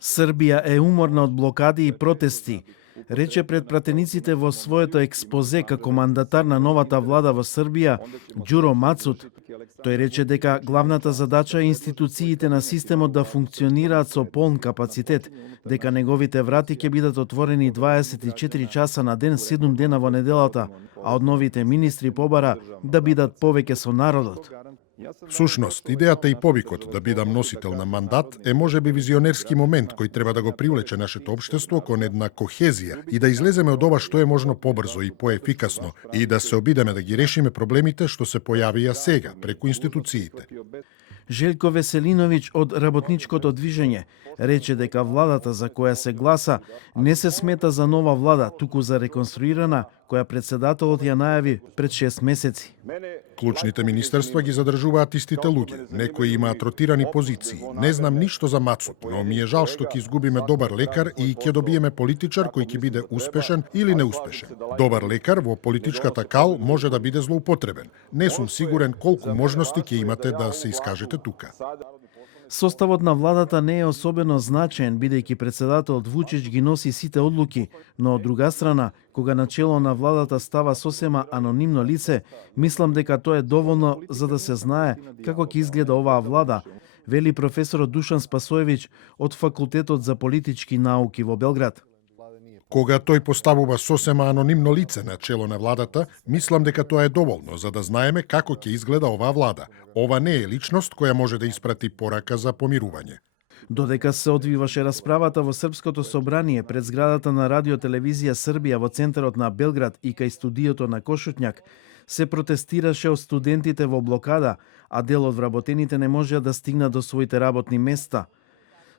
Србија е уморна од блокади и протести, рече пред пратениците во своето експозе како мандатар на новата влада во Србија, Ѓуро Мацут. Тој рече дека главната задача е институциите на системот да функционираат со полн капацитет, дека неговите врати ќе бидат отворени 24 часа на ден, 7 дена во неделата, а од новите министри побара да бидат повеќе со народот. Всушност, идејата и повикот да бидам носител на мандат е можеби визионерски момент кој треба да го привлече нашето општество кон една кохезија и да излеземе од ова што е можно побрзо и поефикасно и да се обидеме да ги решиме проблемите што се појавија сега преку институциите. Желко Веселиновиќ од Работничкото движење рече дека владата за која се гласа не се смета за нова влада, туку за реконструирана, која председателот ја најави пред 6 месеци. Клучните министерства ги задржуваат истите луѓе. Некои имаат ротирани позиции. Не знам ништо за Мацут, но ми е жал што ќе изгубиме добар лекар и ќе добиеме политичар кој ќе биде успешен или неуспешен. Добар лекар во политичката кал може да биде злоупотребен. Не сум сигурен колку можности ќе имате да се искажете тука. Составот на владата не е особено значаен, бидејќи председателот Вучич ги носи сите одлуки, но од друга страна, кога начело на владата става сосема анонимно лице, мислам дека тоа е доволно за да се знае како ќе изгледа оваа влада, вели професорот Душан Спасоевиќ од Факултетот за политички науки во Белград. Кога тој поставува сосема анонимно лице на чело на владата, мислам дека тоа е доволно за да знаеме како ќе изгледа оваа влада. Ова не е личност која може да испрати порака за помирување. Додека се одвиваше расправата во Српското собрание пред зградата на Радио Телевизија Србија во центарот на Белград и кај студиото на Кошутњак, се протестираше од студентите во блокада, а дел од вработените не можеа да стигнат до своите работни места.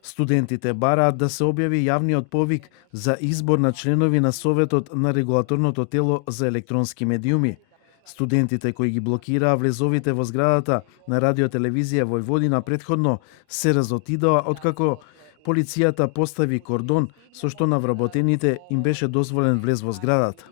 Студентите бараат да се објави јавниот повик за избор на членови на Советот на регулаторното тело за електронски медиуми. Студентите кои ги блокираа влезовите во зградата на Радио Телевизија Војводина претходно се разотидоа откако полицијата постави кордон со што на вработените им беше дозволен влез во зградата.